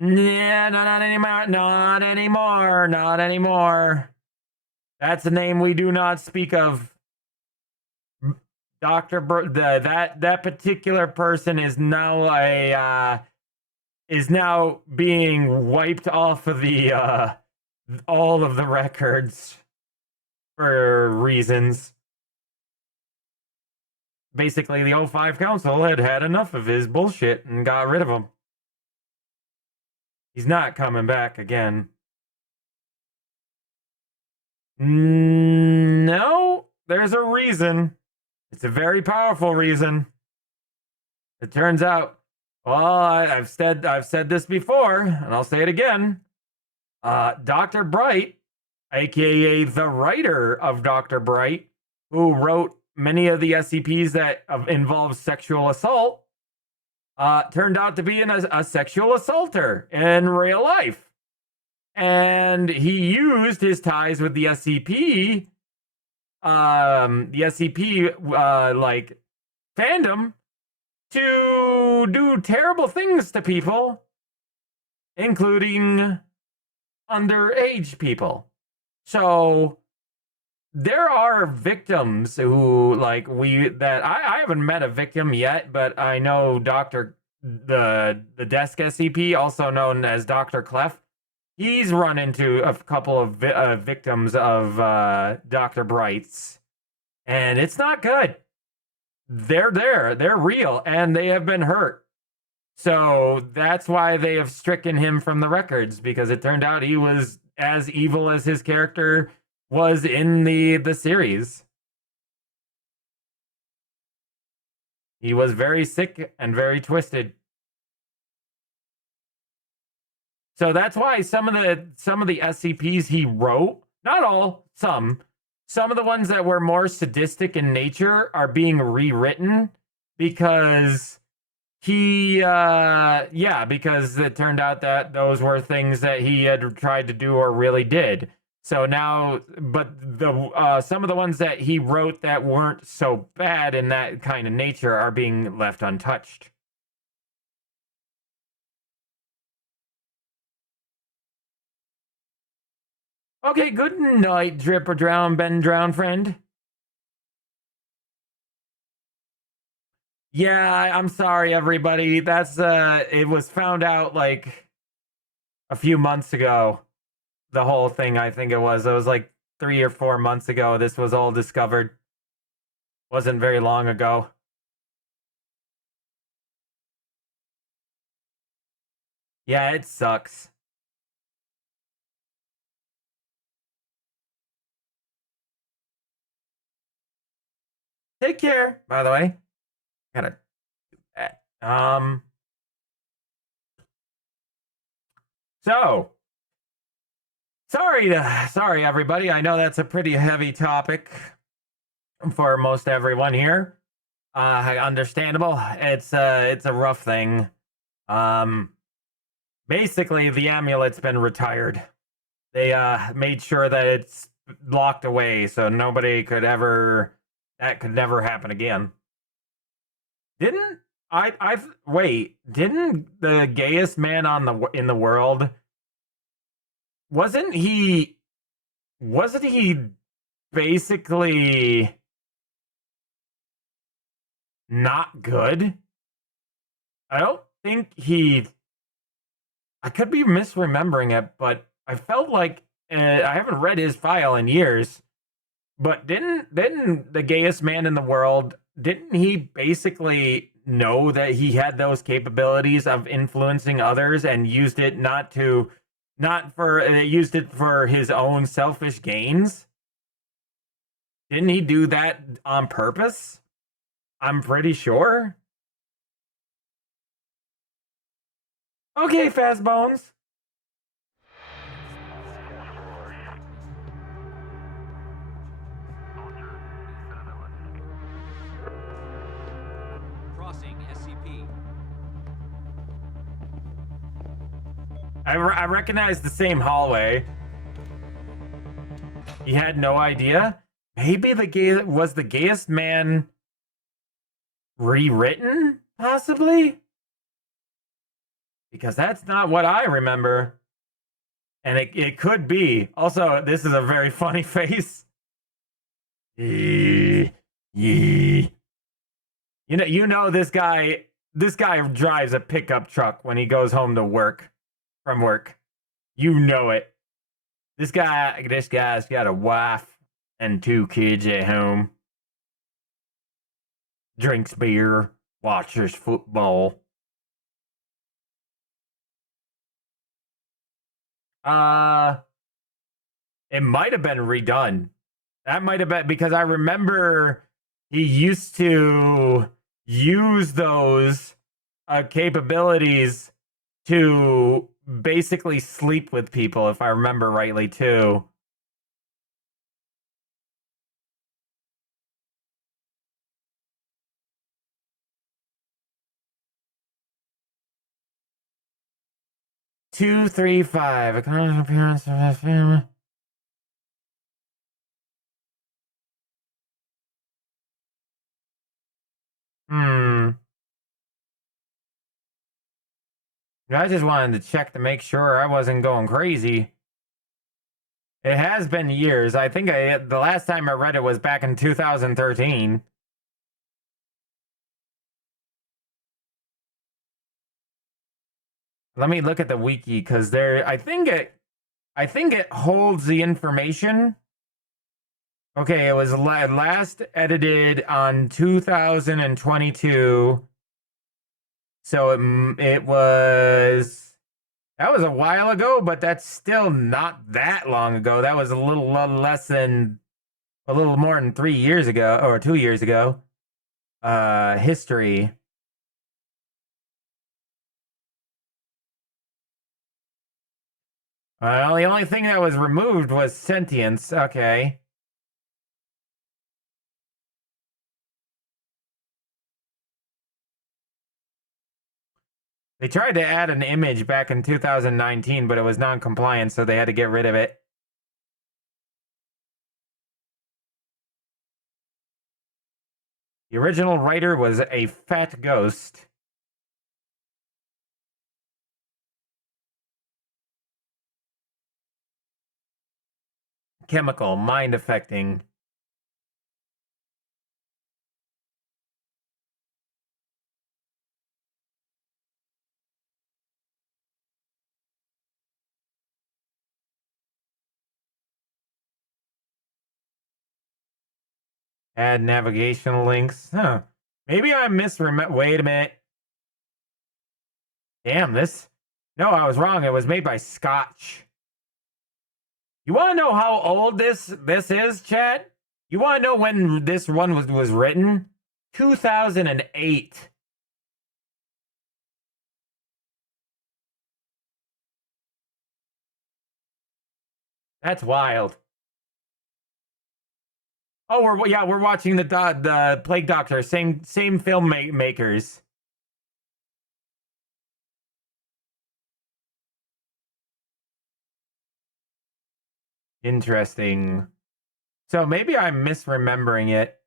Yeah, not anymore. Not anymore. Not anymore. That's a name we do not speak of. That particular person is now is now being wiped off of the all of the records for reasons. Basically, the O5 Council had had enough of his bullshit and got rid of him. He's not coming back again. No, there's a reason. It's a very powerful reason. It turns out, well, I've said this before, and I'll say it again. Dr. Bright, aka the writer of Dr. Bright, who wrote many of the SCPs that involve sexual assault, turned out to be a sexual assaulter in real life. And he used his ties with the SCP, like fandom, to do terrible things to people, including underage people. So there are victims who I haven't met a victim yet, but I know the desk SCP, also known as Dr. Clef. He's run into a couple of victims of Dr. Bright's, and it's not good. They're there, they're real, and they have been hurt. So that's why they have stricken him from the records, because it turned out he was as evil as his character was in the series. He was very sick and very twisted. So that's why some of the SCPs he wrote, not all, some of the ones that were more sadistic in nature are being rewritten because because it turned out that those were things that he had tried to do or really did. So now, but the some of the ones that he wrote that weren't so bad in that kind of nature are being left untouched. Okay, good night, drip or drown, been drowned, friend. Yeah, I'm sorry, everybody. That's it was found out like a few months ago. The whole thing, I think it was like 3 or 4 months ago. This was all discovered. Wasn't very long ago. Yeah, it sucks. Take care, by the way. Gotta do that. So sorry everybody. I know that's a pretty heavy topic for most everyone here. Understandable. It's a rough thing. Basically the amulet's been retired. They made sure that it's locked away so nobody could ever that could never happen again. Didn't didn't the gayest man in the world, wasn't he basically not good? I don't think I could be misremembering it, but I felt like I haven't read his file in years, but didn't the gayest man in the world, didn't he basically know that he had those capabilities of influencing others and used it used it for his own selfish gains? Didn't he do that on purpose? I'm pretty sure. Okay, Fast Bones. Crossing SCP. I recognize the same hallway. He had no idea. Maybe was the gayest man rewritten, possibly? Because that's not what I remember. And it could be. Also, this is a very funny face. You know this guy drives a pickup truck when he goes home to work from work. You know it. This guy's got a wife and 2 kids at home. Drinks beer, watches football. It might have been redone. That might have been because I remember he used to use those capabilities to basically sleep with people, if I remember rightly, too. Two, 3, 5. Economic appearance of his family. I just wanted to check to make sure I wasn't going crazy. It has been years. I think the last time I read it was back in 2013. Let me look at the wiki because I think it holds the information. Okay, it was last edited on 2022. So that was a while ago, but that's still not that long ago. That was a little more than 3 years ago or 2 years ago. History. Well, the only thing that was removed was sentience. Okay. They tried to add an image back in 2019, but it was non-compliant, so they had to get rid of it. The original writer was a fat ghost. Chemical, mind affecting. Add navigational links. Huh. Maybe I wait a minute. Damn, this. No, I was wrong. It was made by Scotch. You want to know how old this is, chat? You want to know when this one was written? 2008. That's wild. Oh, we're watching the Plague Doctor. Same filmmakers. Interesting. So maybe I'm misremembering it.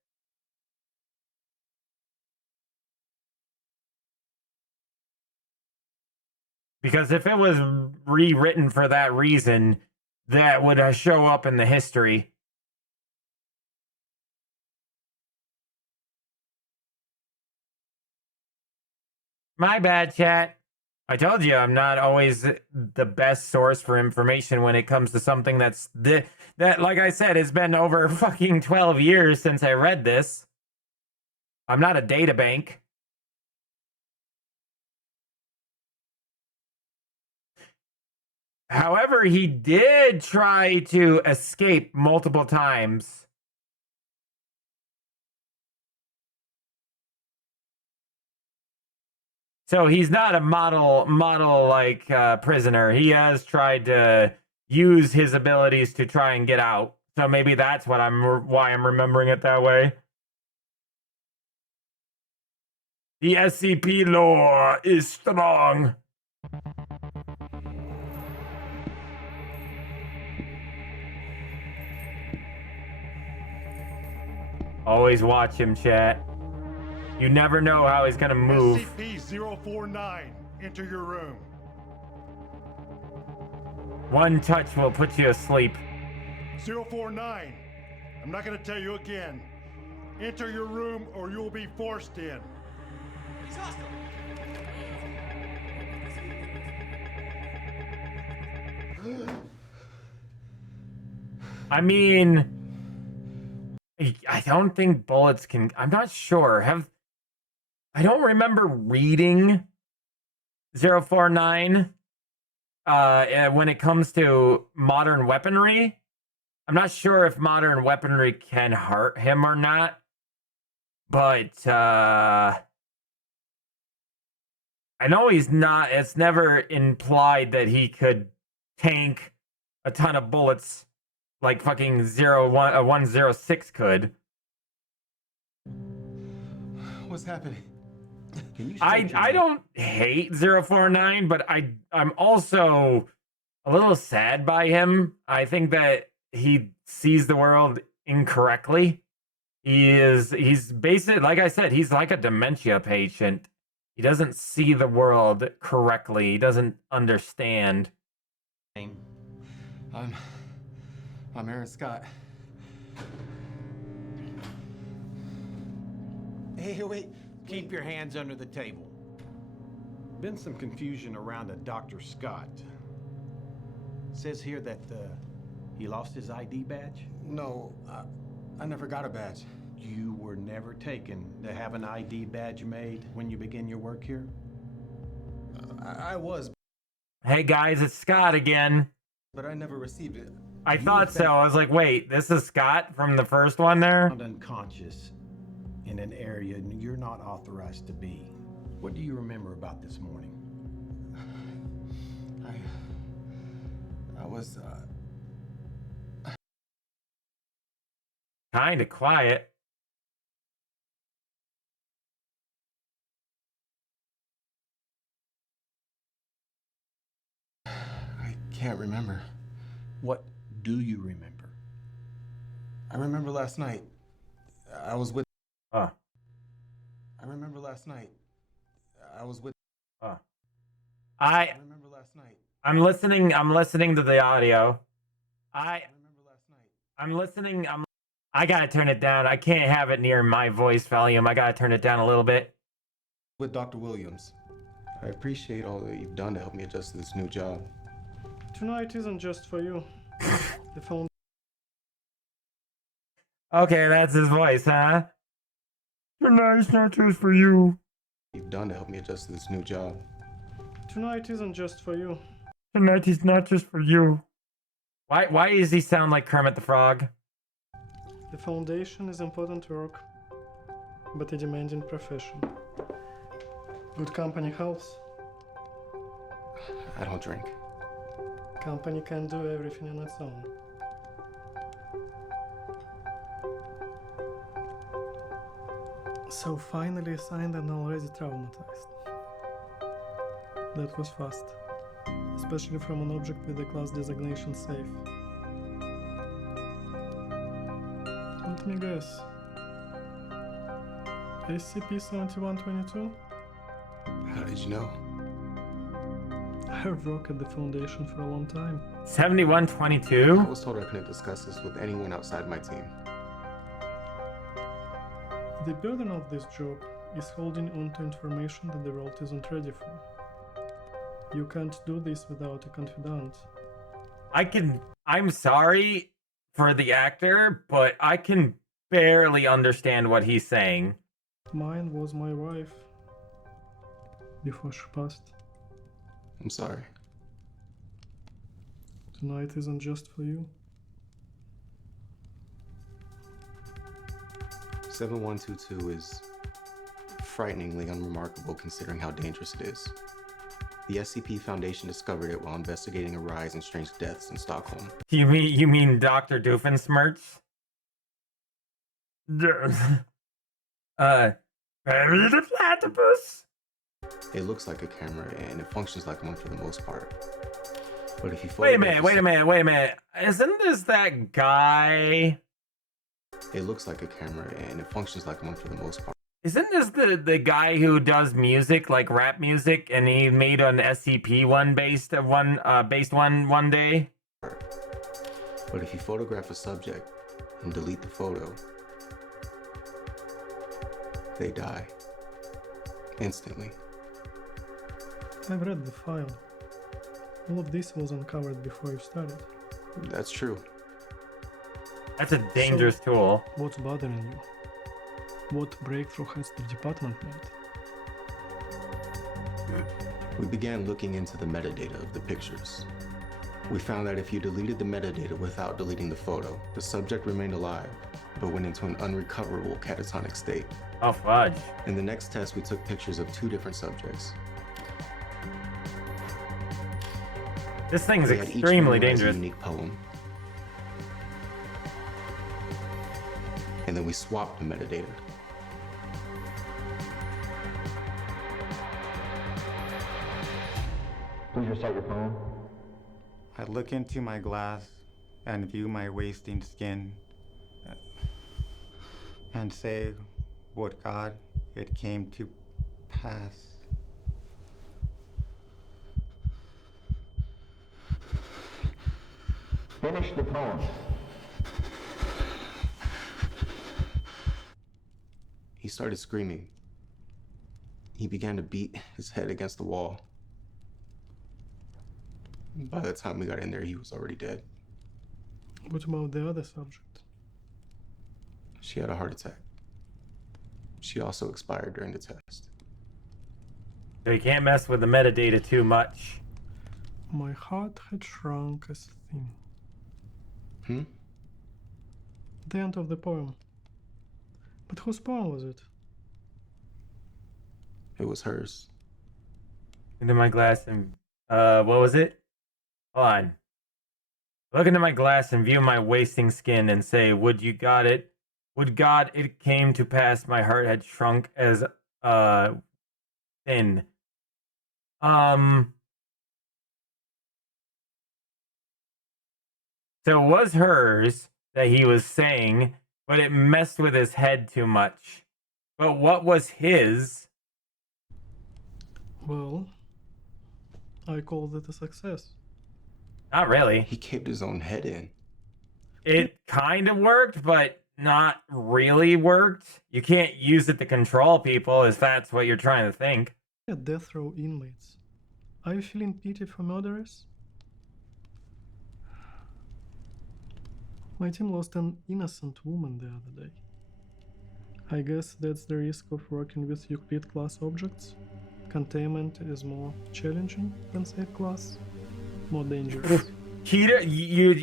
Because if it was rewritten for that reason, that would show up in the history. My bad, chat. I told you I'm not always the best source for information when it comes to something that, like I said, it's been over fucking 12 years since I read this. I'm not a data bank. However, he did try to escape multiple times. So he's not a model like prisoner. He has tried to use his abilities to try and get out. So maybe that's why I'm remembering it that way. The SCP lore is strong. Always watch him, chat. You never know how he's gonna move. SCP-049, enter your room. One touch will put you asleep. 049. I'm not gonna tell you again. Enter your room or you'll be forced in. He's hostile. I mean, I don't think bullets can. I'm not sure. I don't remember reading 049 when it comes to modern weaponry. I'm not sure if modern weaponry can hurt him or not. But I know he's not. It's never implied that he could tank a ton of bullets like fucking 106 could. What's happening? Can you I don't hate 049, but I'm also a little sad by him. I think that he sees the world incorrectly. He's basically, like I said, he's like a dementia patient. He doesn't see the world correctly. He doesn't understand. I'm Aaron Scott. Hey, wait. keep your hands under the table? Been some confusion around a Dr. Scott. Says here that he lost his ID badge? No, I never got a badge. You were never taken to have an ID badge made when you begin your work here? I was, Hey guys, it's Scott again. but I never received it. I thought so. I was like, wait, this is Scott from the first one there? Found unconscious in an area you're not authorized to be. What do you remember about this morning? I was, Kinda quiet. I can't remember. What do you remember? I remember last night. I was with. Huh. I remember last night. I was with. Huh. I remember last night. I'm listening to the audio. I remember last night. I'm listening. I gotta turn it down. I can't have it near my voice volume. I gotta turn it down a little bit. With Dr. Williams. I appreciate all that you've done to help me adjust to this new job. Tonight isn't just for you. The phone. Okay, that's his voice, huh? Tonight's not just for you. You've done to help me adjust to this new job. Tonight isn't just for you. Tonight is not just for you. Why does he sound like Kermit the Frog? The Foundation is important work, but a demanding profession. Good company helps. I don't drink. Company can't do everything on its own. So finally assigned and already traumatized. That was fast. Especially from an object with the class designation safe. Let me guess. SCP-7122? How did you know? I've worked at the Foundation for a long time. 7122? I was told I couldn't discuss this with anyone outside my team. The burden of this job is holding on to information that the world isn't ready for. You can't do this without a confidant. I'm sorry for the actor, but I can barely understand what he's saying. Mine was my wife. Before she passed. I'm sorry. Tonight isn't just for you. 7122 is frighteningly unremarkable considering how dangerous it is. The SCP Foundation discovered it while investigating a rise in strange deaths in Stockholm. You mean Dr. Doofenshmirtz? Bury the platypus? It looks like a camera and it functions like one for the most part. But if you Wait a minute. Isn't this that guy? It looks like a camera and it functions like one for the most part. Isn't this the guy who does music, like rap music, and he made an SCP one based one day? But if you photograph a subject and delete the photo, they die. Instantly. I've read the file. All of this was uncovered before you started. That's true. That's a dangerous tool. What's bothering you? What breakthrough has the department made? We began looking into the metadata of the pictures. We found that if you deleted the metadata without deleting the photo, the subject remained alive, but went into an unrecoverable catatonic state. Oh, fudge. In the next test, we took pictures of 2 different subjects. This thing's They had each extremely memorized a dangerous. unique poem. And then we swapped the metadata. Please recite your poem. I look into my glass and view my wasting skin and say, "Would God it came to pass." Finish the poem. He started screaming. He began to beat his head against the wall. By the time we got in there, he was already dead. What about the other subject? She had a heart attack. She also expired during the test. So you can't mess with the metadata too much. My heart had shrunk as thin. The end of the poem. But whose poem was it? It was hers. Into my glass and what was it? Hold on. Look into my glass and view my wasting skin and say, would God it came to pass my heart had shrunk as thin. So it was hers that he was saying, but it messed with his head too much. But what was his? Well, I called it a success. Not really. He caved his own head in. It kind of worked, but not really worked. You can't use it to control people if that's what you're trying to think. Death row inmates. Are you feeling pity for murderers? My team lost an innocent woman the other day. I guess that's the risk of working with Euclid class objects. Containment is more challenging than safe class, more dangerous. Keter, you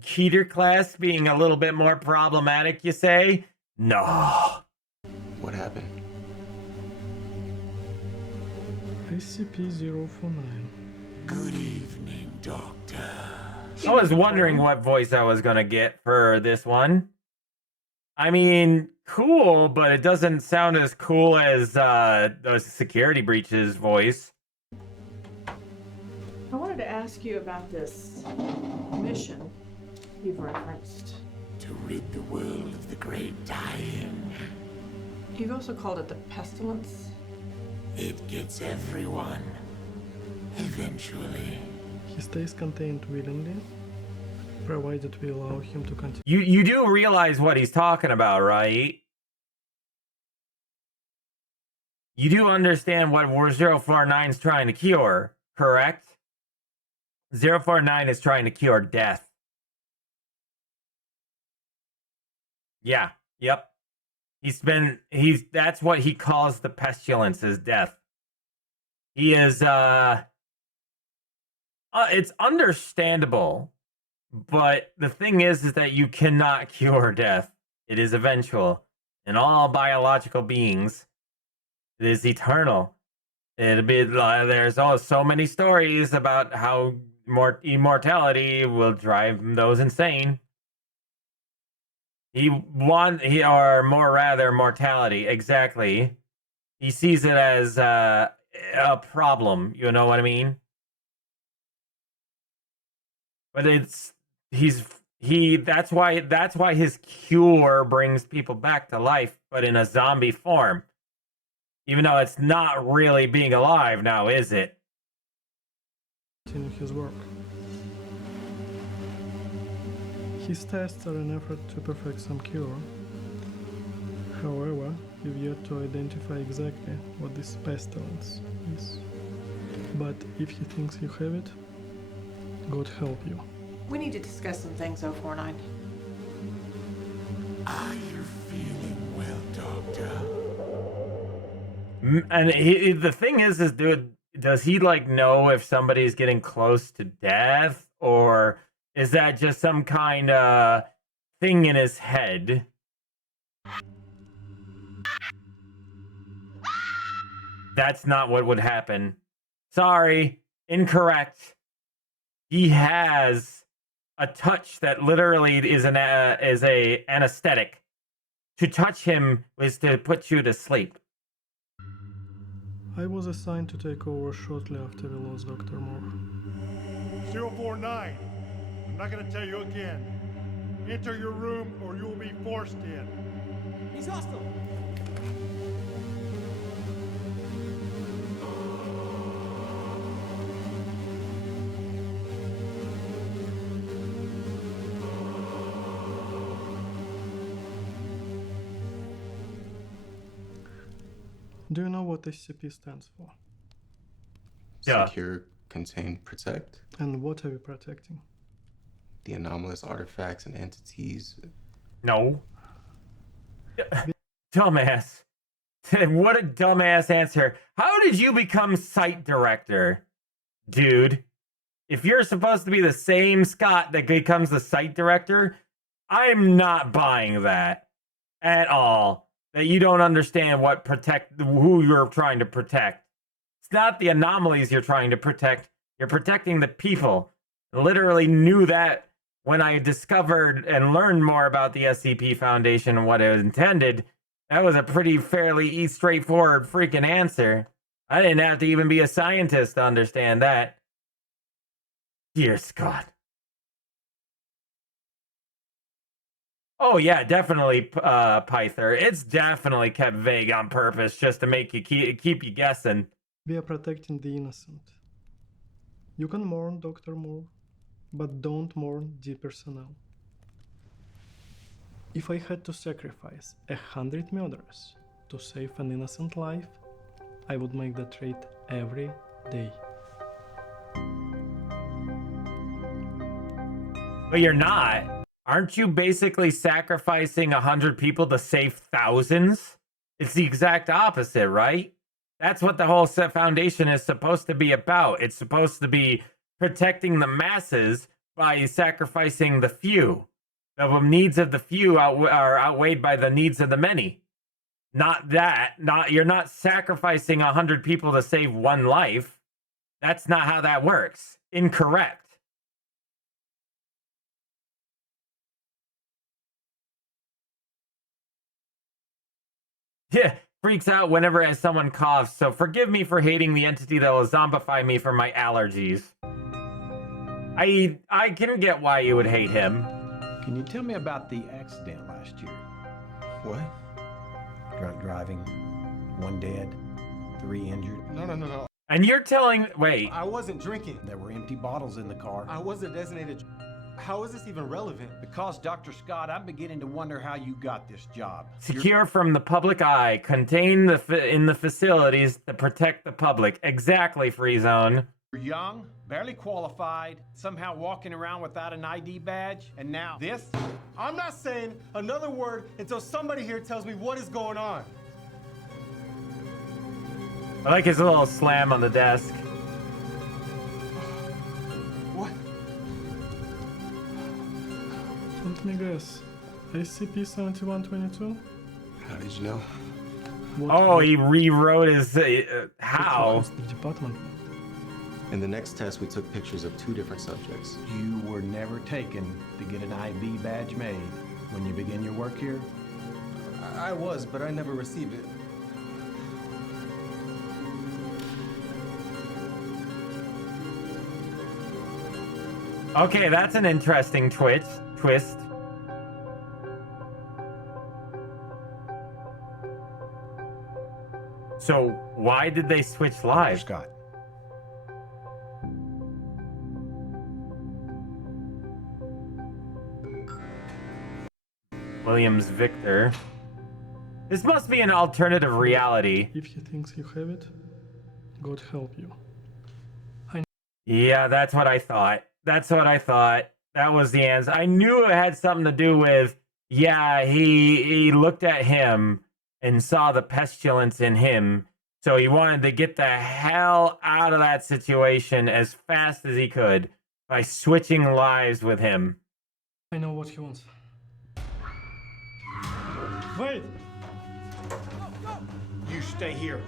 Keter class being a little bit more problematic, you say? No. What happened? SCP-049. Good evening, Doctor. I was wondering what voice I was gonna get for this one. I mean, cool, but it doesn't sound as cool as the security breach's voice. I wanted to ask you about this mission you've referenced. To rid the world of the great dying. You've also called it the pestilence. It gets everyone. Eventually. He stays contained willingly, provided we allow him to continue. You do realize what he's talking about, right? You do understand what 049 is trying to cure, correct? 049 is trying to cure death. Yeah, yep. That's what he calls the pestilence, is death. He is, it's understandable, but the thing is that you cannot cure death. It is eventual. In all biological beings, it is eternal. There's so many stories about how immortality will drive those insane. Or more rather, mortality. Exactly. He sees it as a problem. You know what I mean? But that's why his cure brings people back to life, but in a zombie form. Even though it's not really being alive now, is it? In his work. His tests are an effort to perfect some cure. However, we've yet to identify exactly what this pestilence is. But if he thinks you have it, God help you. We need to discuss some things, 049. Are you feeling well, Doctor? And the thing is dude, does he like know if somebody's getting close to death, or is that just some kind of thing in his head? That's not what would happen. Sorry, incorrect. He has a touch that literally is a anesthetic. To touch him is to put you to sleep. I was assigned to take over shortly after we lost Dr. Moore. 049. I'm not gonna tell you again. Enter your room or you will be forced in. He's hostile. Do you know what SCP stands for? Yeah. Secure, contain, protect. And what are we protecting? The anomalous artifacts and entities. No. Dumbass. What a dumbass answer. How did you become site director, dude? If you're supposed to be the same Scott that becomes the site director, I'm not buying that at all. That you don't understand who you're trying to protect. It's not the anomalies you're trying to protect. You're protecting the people. I literally knew that when I discovered and learned more about the SCP Foundation and what it was intended. That was a pretty fairly straightforward freaking answer. I didn't have to even be a scientist to understand that. Dear Scott. Oh yeah, definitely, Pyther. It's definitely kept vague on purpose just to make you keep you guessing. We are protecting the innocent. You can mourn Dr. Moore, but don't mourn the personnel. If I had to sacrifice 100 murderers to save an innocent life, I would make that trade every day. But you're not. Aren't you basically sacrificing 100 people to save thousands? It's the exact opposite, right? That's what the whole Foundation is supposed to be about. It's supposed to be protecting the masses by sacrificing the few. The needs of the few are outweighed by the needs of the many. Not that. You're not sacrificing 100 people to save one life. That's not how that works. Incorrect. Yeah, freaks out whenever someone coughs, so forgive me for hating the entity that will zombify me for my allergies. I can get why you would hate him. Can you tell me about the accident last year? What? Drunk driving, 1 dead, 3 injured. No. And you're telling... Wait. I wasn't drinking. There were empty bottles in the car. I wasn't designated. How is this even relevant? Because, Dr. Scott, I'm beginning to wonder how you got this job. Secure from the public eye. Contain in the facilities to protect the public. Exactly, Free Zone. You're young, barely qualified, somehow walking around without an ID badge, and now this? I'm not saying another word until somebody here tells me what is going on. I like his little slam on the desk. What? Let me guess. SCP-7122? How did you know? Oh, he rewrote his... how? The department. In the next test, we took pictures of 2 different subjects. You were never taken to get an ID badge made when you begin your work here? I was, but I never received it. Okay, that's an interesting twist. So why did they switch lives? Scott. Williams Victor. This must be an alternative reality. If he thinks you have it, God help you. Yeah, that's what I thought. That's what I thought. That was the answer. I knew it had something to do with, yeah, he looked at him and saw the pestilence in him. So he wanted to get the hell out of that situation as fast as he could by switching lives with him. I know what he wants. Wait! You stay here.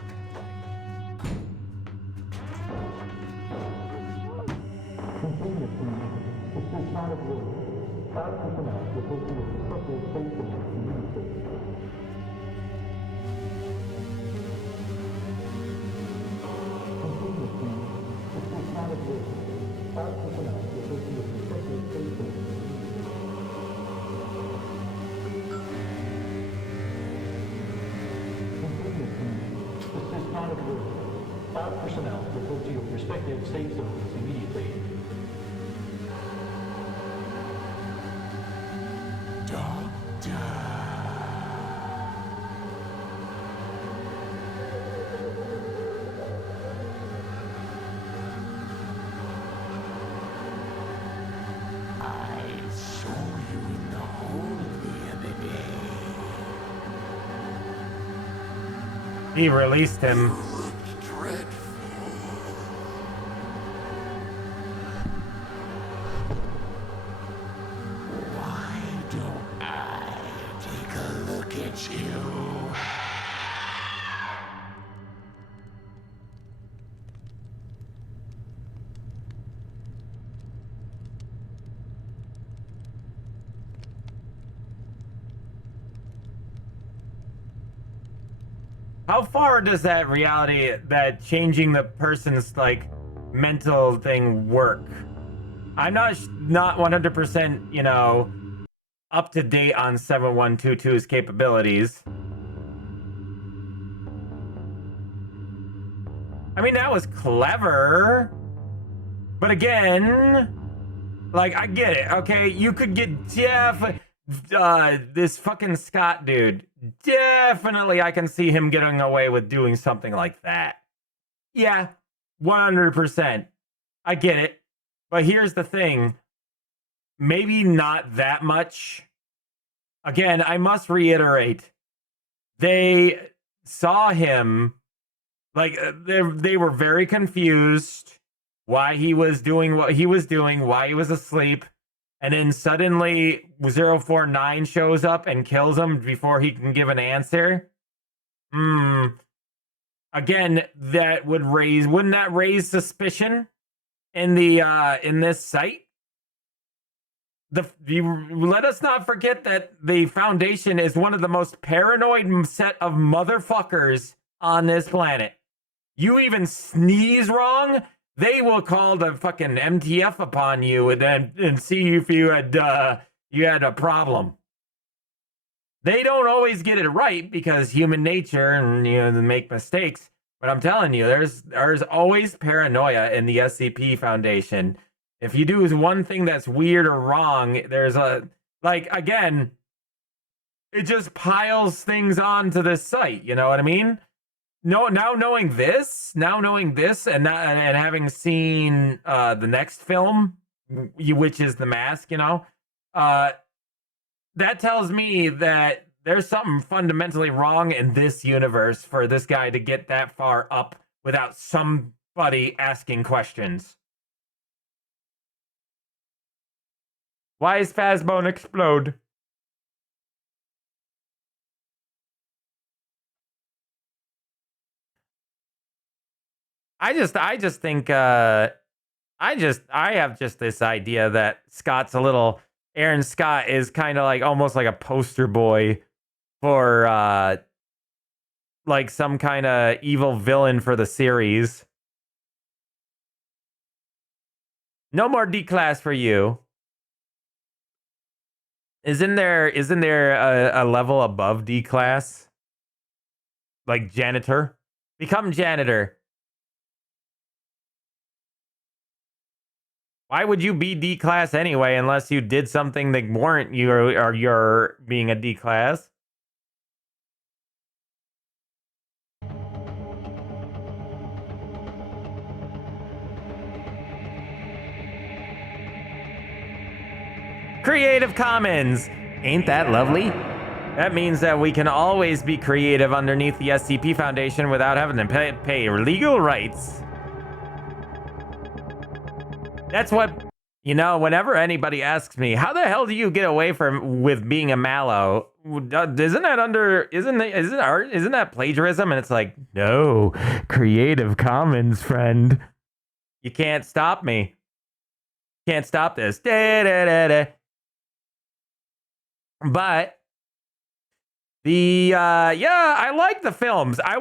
All personnel report to your respective safe zones immediately. I saw you in the hall the other day. He released him. Why don't I take a look at you? How far does that reality, that changing the person's like mental thing work? I'm not 100%, you know, up to date on 7122's capabilities. I mean, that was clever. But again, like, I get it, okay? You could get this fucking Scott dude. Definitely, I can see him getting away with doing something like that. Yeah, 100%. I get it. But here's the thing. Maybe not that much. Again, I must reiterate. They saw him, like, they were very confused why he was doing what he was doing, why he was asleep. And then suddenly 049 shows up and kills him before he can give an answer. Again, that would wouldn't that raise suspicion in the in this site? Let us not forget that the Foundation is one of the most paranoid set of motherfuckers on this planet. You even sneeze wrong, they will call the fucking MTF upon you and see if you had a problem. They don't always get it right because human nature and they make mistakes. But I'm telling you, there's always paranoia in the SCP Foundation. If you do one thing that's weird or wrong, there's again, it just piles things onto this site. You know what I mean? No, now knowing this, and having seen the next film, which is The Mask, that tells me that there's something fundamentally wrong in this universe for this guy to get that far up without somebody asking questions. Why is Phasbone explode? I just think I have just this idea that Aaron Scott is kind of like almost like a poster boy for like some kind of evil villain for the series. No more D class for you. Isn't there a level above D class? Like janitor? Become janitor. Why would you be D class anyway unless you did something that warrant you or you're being a D class? Creative Commons. Ain't that lovely? That means that we can always be creative underneath the SCP Foundation without having to pay legal rights. That's what, you know, whenever anybody asks me, how the hell do you get away with being a MalO? Isn't that plagiarism? And it's like, no, Creative Commons, friend. You can't stop me. Can't stop this. But yeah, I like the films. I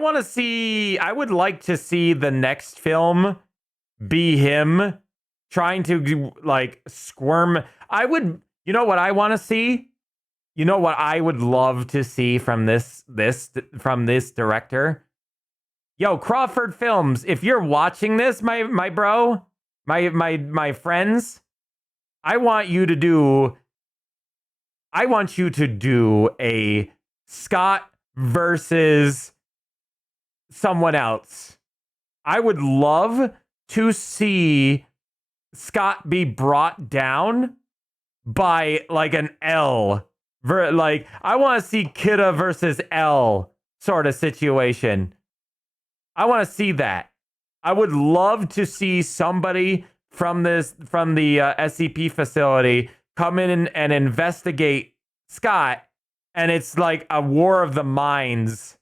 would like to see the next film be him trying to like squirm. You know what I want to see? You know what I would love to see from this director? Yo, Crawford Films, if you're watching this, my bro, my friends, I want you to do a Scott versus someone else. I would love to see Scott be brought down by like an L. Like, I want to see Kidda versus L sort of situation. I want to see that. I would love to see somebody from the SCP facility come in and investigate Scott, and it's like a war of the minds.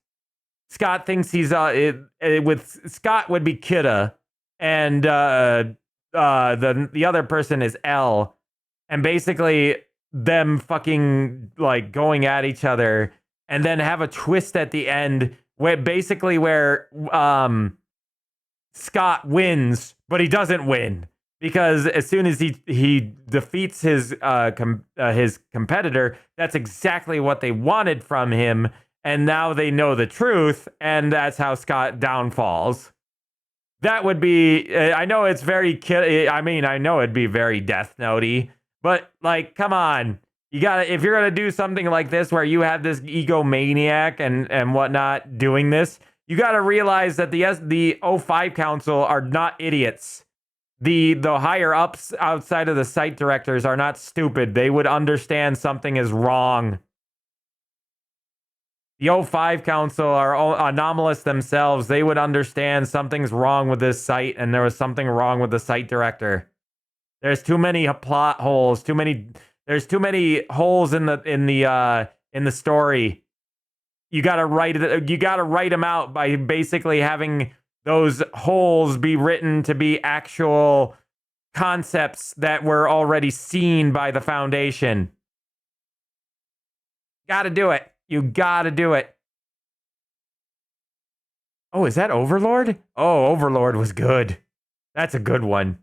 Scott thinks he's with Scott would be Kidda, and the other person is L, and basically them fucking like going at each other, and then have a twist at the end where Scott wins, but he doesn't win. Because as soon as he defeats his competitor, that's exactly what they wanted from him, and now they know the truth, and that's how Scott downfalls. That would be. I know it's very. I know it'd be very Death Note-y, but like, come on, you gotta. If you're gonna do something like this, where you have this egomaniac and whatnot doing this, you gotta realize that the 05 Council are not idiots. The higher ups outside of the site directors are not stupid. They would understand something is wrong. The 05 Council are anomalous themselves. They would understand something's wrong with this site, and there was something wrong with the site director. There's too many plot holes. There's too many holes in the story. You gotta write them out by basically having those holes be written to be actual concepts that were already seen by the Foundation. Gotta do it. You gotta do it. Oh, is that Overlord? Oh, Overlord was good. That's a good one.